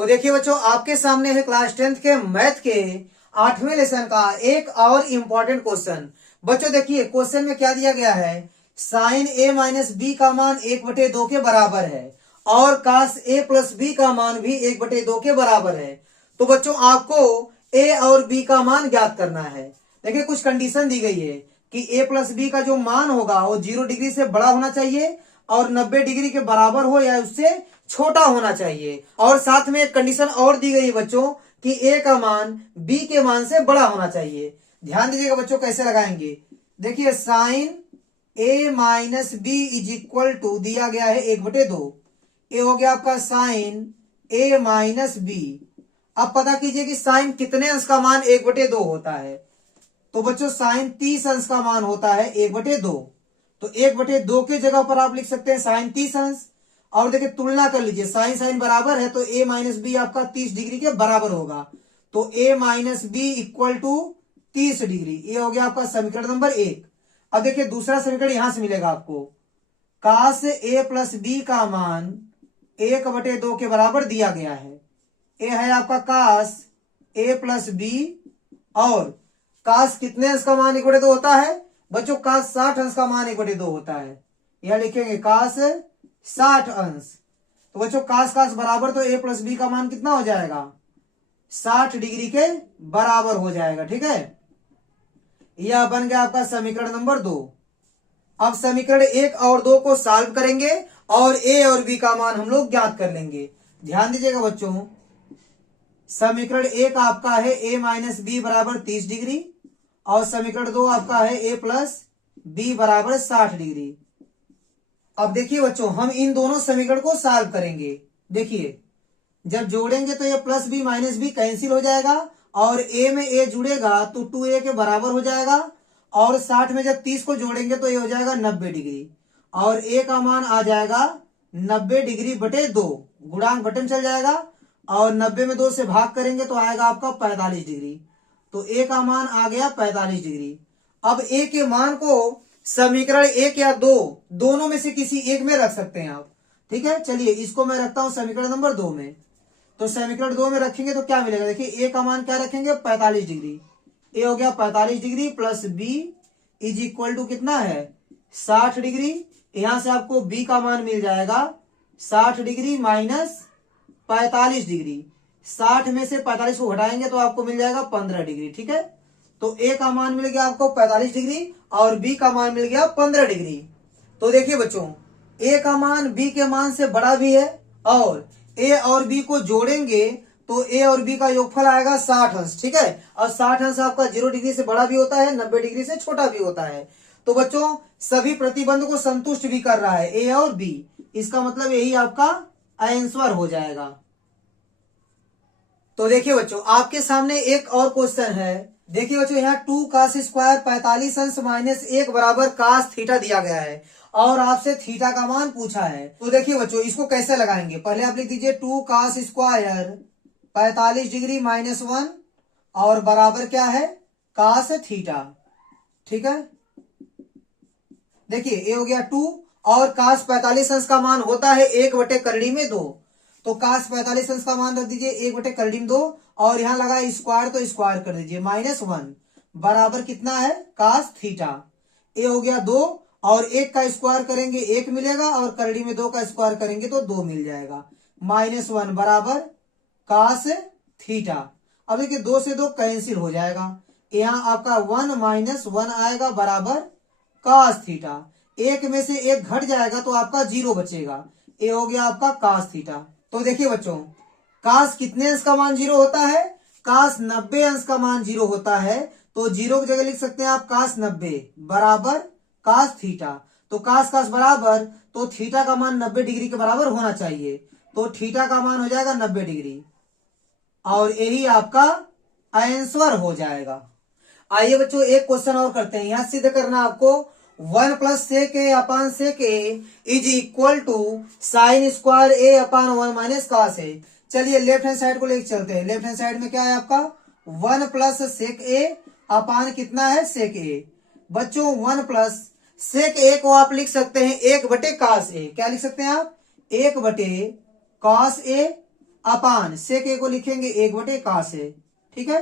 तो देखिए बच्चों, आपके सामने है क्लास 10th के मैथ के 8वें लेसन का एक और इम्पोर्टेंट क्वेश्चन। बच्चों देखिए, क्वेश्चन में क्या दिया गया है, साइन ए माइनस बी का मान 1/2 के बराबर है और कास ए प्लस बी का मान भी 1/2 के बराबर है। तो बच्चों आपको ए और बी का मान ज्ञात करना है। देखिए कुछ कंडीशन दी गई है कि ए प्लस बी का जो मान होगा वो 0 डिग्री से बड़ा होना चाहिए और 90 डिग्री के बराबर हो या उससे छोटा होना चाहिए। और साथ में एक कंडीशन और दी गई है बच्चों कि ए का मान बी के मान से बड़ा होना चाहिए। ध्यान दीजिएगा बच्चों, कैसे लगाएंगे। देखिए sine a minus b is equal to दिया गया है 1/2। ये हो गया आपका साइन ए माइनस बी। अब पता कीजिए कि साइन कितने अंश का मान 1/2 होता है। तो बच्चों साइन 30 अंश का मान होता है 1/2। तो 1/2 के जगह पर आप लिख सकते हैं साइन 30 अंश। और देखिए तुलना कर लीजिए, साइन साइन बराबर है तो a माइनस बी आपका 30 डिग्री के बराबर होगा। तो a minus b equal to 30 degree. ये हो गया आपका समीकरण नंबर 1। अब देखिए दूसरा समीकरण यहां से मिलेगा आपको, कास a प्लस बी का मान 1/2 के बराबर दिया गया है। ये है आपका कास a प्लस बी और कास कितने अंश का मान 1/2 होता है बच्चों, कास 60 अंश का मान 1/2 होता है। यह लिखेंगे कास 60 अंश। तो बच्चों कास कास बराबर, तो a प्लस बी का मान कितना हो जाएगा, 60 डिग्री के बराबर हो जाएगा। ठीक है, यह बन गया आपका समीकरण नंबर 2। अब समीकरण 1 और 2 को सॉल्व करेंगे और a और b का मान हम लोग ज्ञात कर लेंगे। ध्यान दीजिएगा बच्चों, समीकरण 1 आपका है a माइनस बी बराबर 30 डिग्री और समीकरण 2 आपका है a प्लस बी बराबर 60 डिग्री। अब देखिए बच्चों, हम इन दोनों समीकरण को सॉल्व करेंगे। देखिए जब जोड़ेंगे तो ये plus b minus b cancel हो जाएगा और a में a जुड़ेगा तो 2a के बराबर हो जाएगा और 60 में जब 30 को जोड़ेंगे तो ये हो जाएगा 90 डिग्री और a का मान आ जाएगा 90 डिग्री बटे 2, गुणांक बटन चल जाएगा और 90 में 2 से भाग करेंगे तो आएगा आपका 45 डिग्री। तो a का मान आ गया 45 डिग्री। अब a के मान को समीकरण 1 या 2 दोनों में से किसी एक में रख सकते हैं आप। ठीक है, चलिए इसको मैं रखता हूं समीकरण नंबर 2 में। तो समीकरण 2 में रखेंगे तो क्या मिलेगा, देखिए a का मान क्या रखेंगे, 45 डिग्री। a हो गया 45 degree plus b is equal to कितना है, 60 डिग्री। यहां से आपको b का मान मिल जाएगा 60 डिग्री माइनस 45 डिग्री। 60 में से 45 को घटाएंगे तो आपको मिल जाएगा 15 डिग्री। ठीक है, तो a का मान मिल गया आपको 45 डिग्री और b का मान मिल गया 15 डिग्री। तो देखिए बच्चों, a का मान b के मान से बड़ा भी है और a और b को जोड़ेंगे तो a और b का योगफल आएगा 60 अंश। ठीक है, और 60 अंश आपका 0 डिग्री से बड़ा भी होता है, 90 डिग्री से छोटा भी होता है। तो बच्चों सभी प्रतिबंध को संतुष्ट भी कर रहा है a और b, इसका मतलब यही आपका आंसर हो जाएगा। तो देखिए बच्चों, आपके सामने एक और क्वेश्चन है। देखिए बच्चों, यहाँ 2 कास स्क्वायर 45 अंश माइनस 1 बराबर कास थीटा दिया गया है और आपसे थीटा का मान पूछा है। तो देखिए बच्चों, इसको कैसे लगाएंगे, पहले आप लिख दीजिए 2 कास स्क्वायर 45 डिग्री माइनस 1 और बराबर क्या है, कास थीटा। ठीक है, देखिए ये हो गया 2 और कास 45 अंश का मान होता है 1/2। तो कास 45 अंश का मान रख दीजिए 1/2 और यहां लगा स्क्वायर तो स्क्वायर कर दीजिए -1 बराबर कितना है, कास थीटा। ए हो गया 2 और 1 का स्क्वायर करेंगे 1 मिलेगा और करड़ी में 2 का स्क्वायर करेंगे तो 2 मिल जाएगा। -1 बराबर कास थीटा। अब देखिए 2 से 2 कैंसिल हो जाएगा, यहाँ आपका 1 - 1 आएगा बराबर कास थीटा। 1 में से 1 घट जाएगा तो आपका 0 बचेगा। ए हो गया आपका कास थीटा। तो देखिए बच्चों, कास कितने अंश का मान 0 होता है, कास 90 अंश का मान 0 होता है। तो 0 की जगह लिख सकते हैं आप कास 90 बराबर कास थीटा। तो कास कास बराबर, तो थीटा का मान 90 डिग्री के बराबर होना चाहिए। तो थीटा का मान हो जाएगा 90 डिग्री और यही आपका आंसर हो जाएगा। आइए बच्चों एक क्वेश्चन और करते हैं। यहां सिद्ध करना आपको 1 + sec a upon sec a is equal to sine square a upon 1 minus cos a। चलिए लेफ्ट हैंड साइड को लेकर चलते हैं। लेफ्ट हैंड साइड में क्या है आपका 1 + sec a अपान कितना है sec a। बच्चों 1 + sec a को आप लिख सकते हैं 1/cos a। क्या लिख सकते हैं आप, 1/cos a अपान सेक ए को लिखेंगे 1 cos a। ठीक है,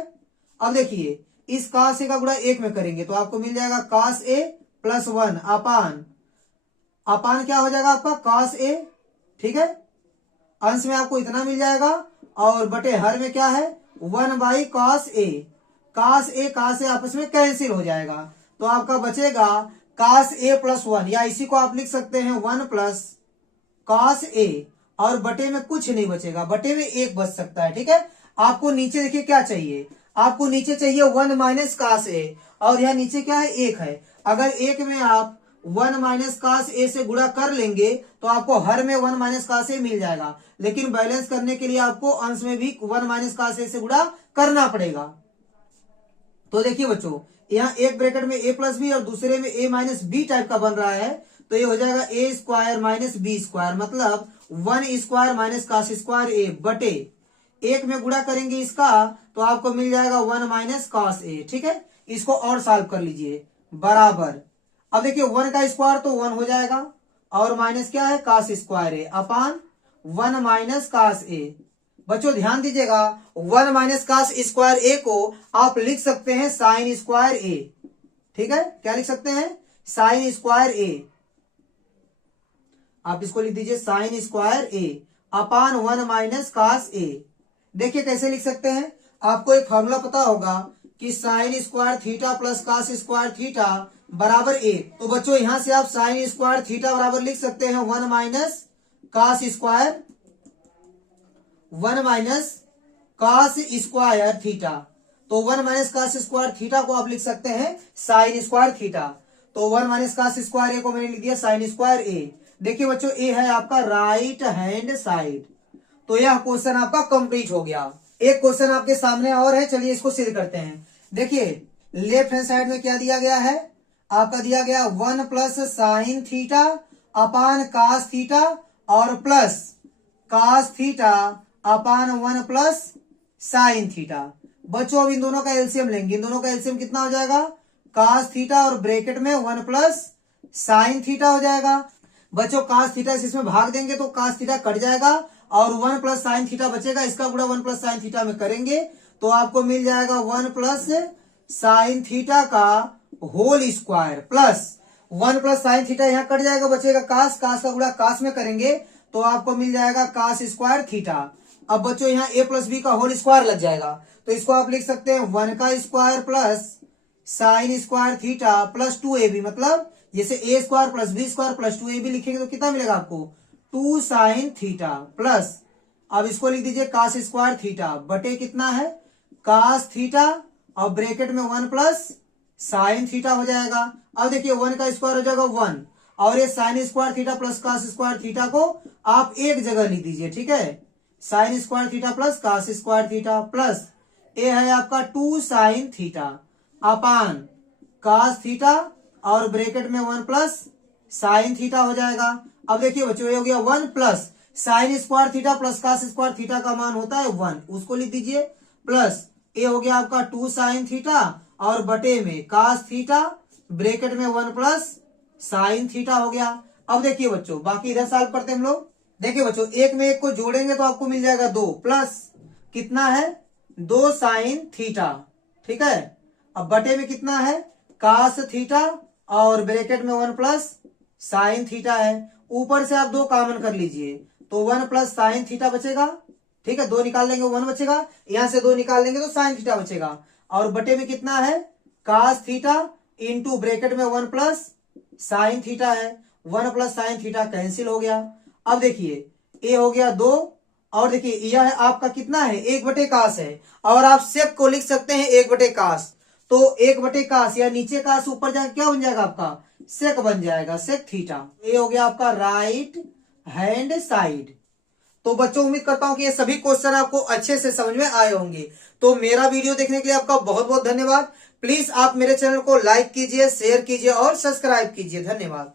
अब देखिए इस cos a का गुणा 1 में करेंगे तो आपको मिल जाएगा cos a प्लस 1 अपान, अपान क्या हो जाएगा आपका cos a। ठीक है, अंश में आपको इतना मिल जाएगा और बटे हर में क्या है 1/cos a। cos a आपस में कैंसिल हो जाएगा तो आपका बचेगा cos a प्लस 1, या इसी को आप लिख सकते हैं 1 प्लस cos a, और बटे में कुछ नहीं बचेगा, बटे में 1 बच सकता है। ठीक है, आपको नीचे देखिए क्या चाहिए, आपको नीचे चाहिए 1 माइनस cos a, और यहाँ नीचे क्या है 1 है। अगर 1 में आप 1 माइनस cos a से गुणा कर लेंगे तो आपको हर में 1 माइनस cos a मिल जाएगा, लेकिन बैलेंस करने के लिए आपको अंश में भी 1 माइनस cos a से गुणा करना पड़ेगा। तो देखिए बच्चों, यहाँ एक ब्रैकेट में a प्लस बी और दूसरे में a माइनस बी टाइप का बन रहा है, तो ये हो जाएगा a square minus b square, मतलब 1 square minus cos square a बटे 1 में गुणा करेंगे इसका तो आपको मिल जाएगा 1 माइनस cos a। ठीक है, इसको और सॉल्व कर लीजिए, बराबर, अब देखिए 1 का स्क्वायर तो 1 हो जाएगा और माइनस क्या है cos square a upon 1 minus cos a। बच्चों ध्यान दीजिएगा 1 माइनस cos स्क्वायर a को आप लिख सकते हैं साइन स्क्वायर a। ठीक है, क्या लिख सकते हैं साइन स्क्वायर a, आप इसको लिख दीजिए sign square a upon 1 minus cos a। देखिए कैसे लिख सकते हैं, आपको एक फॉर्मूला पता होगा कि sign square theta plus cos square theta बराबर a। तो बच्चों यहां से आप साइन स्क्वायर थीटा बराबर लिख सकते हैं 1 minus cos square, 1 minus cos square theta, तो 1 माइनस cos स्क्वायर थीटा को आप लिख सकते हैं साइन स्क्वायर थीटा। तो 1 माइनस cos स्क्वायर a को मैंने लिख दिया साइन स्क्वायर a। देखिए बच्चों a है आपका राइट हैंड साइड, तो यह क्वेश्चन आपका कंप्लीट हो गया। एक क्वेश्चन आपके सामने और है, चलिए इसको सिद्ध करते हैं। देखिए लेफ्ट हैंड साइड में क्या दिया गया है, आपका दिया गया 1 plus sine theta upon cos theta और plus cos theta upon 1 plus sine theta. बच्चों अब इन दोनों का एलसीएम लेंगे, इन दोनों का एलसीएम कितना हो जाएगा cos थीटा और ब्रैकेट में 1 प्लस साइन थीटा हो जाएगा। बच्चों cos थीटा से इसमें भाग देंगे तो cos थीटा कट जाएगा और 1 प्लस साइन थीटा बचेगा, इसका गुणा 1 प्लस साइन थीटा में करेंगे तो आपको मिल जाएगा 1 प्लस साइन थीटा का whole square plus 1 plus sine theta यहाँ कट जाएगा, बचेगा cos का गुणा cos में करेंगे तो आपको मिल जाएगा cos स्क्वायर थीटा। अब बच्चों यहाँ a प्लस बी का होल स्क्वायर लग जाएगा तो इसको आप लिख सकते हैं 1 का square plus sine square theta plus 2ab, मतलब जैसे a square plus b square plus 2ab लिखेंगे तो कितना मिलेगा आपको 2 साइन थीटा प्लस, अब इसको लिख दीजिए cos स्क्वायर थीटा बटे कितना है cos थीटा और ब्रैकेट में 1 प्लस साइन थीटा हो जाएगा। अब देखिए 1 का स्क्वायर हो जाएगा 1 और ये sine square theta plus cos square theta को आप एक जगह लिख दीजिए। ठीक है, sine square theta plus cos square theta plus ए है आपका 2 sine theta upon cos theta और ब्रैकेट में 1 प्लस साइन थीटा हो जाएगा। अब देखिए बच्चों ये हो गया 1 plus sine square theta plus cos square theta का मान होता है 1, उसको लिख दीजिए प्लस ए हो गया आपका 2 साइन थीटा और बटे में cos थीटा ब्रैकेट में 1 प्लस साइन थीटा हो गया। अब देखिए बच्चों बाकी इधर सॉल्व करते हैं हम लोग। देखिए बच्चों एक में एक को जोड़ेंगे तो आपको मिल जाएगा 2 प्लस कितना है 2 साइन थीटा। ठीक है, अब बटे में कितना है cos थीटा और ब्रैकेट में 1 प्लस साइन थीटा है, ऊपर से आप 2 कॉमन कर लीजिए तो 1 प्लस साइन थीटा बचेगा। ठीक है, 2 निकाल लेंगे 1 बचेगा, यहां से 2 निकाल लेंगे तो साइन थीटा बचेगा और बटे में कितना है cos थीटा इंटू ब्रैकेट में 1 प्लस साइन थीटा है, 1 प्लस साइन थीटा कैंसिल हो गया। अब देखिए ए हो गया 2 और देखिए यह है आपका कितना है 1/cos है और आप सेक को लिख सकते हैं 1/cos, तो 1/cos या नीचे cos ऊपर जाकर क्या बन जाएगा आपका सेक बन जाएगा, सेक थीटा। ये हो गया आपका राइट हैंड साइड। तो बच्चों उम्मीद करता हूं कि ये सभी क्वेश्चन आपको अच्छे से समझ में आए होंगे। तो मेरा वीडियो देखने के लिए आपका बहुत बहुत धन्यवाद। प्लीज आप मेरे चैनल को लाइक कीजिए, शेयर कीजिए और सब्सक्राइब कीजिए। धन्यवाद।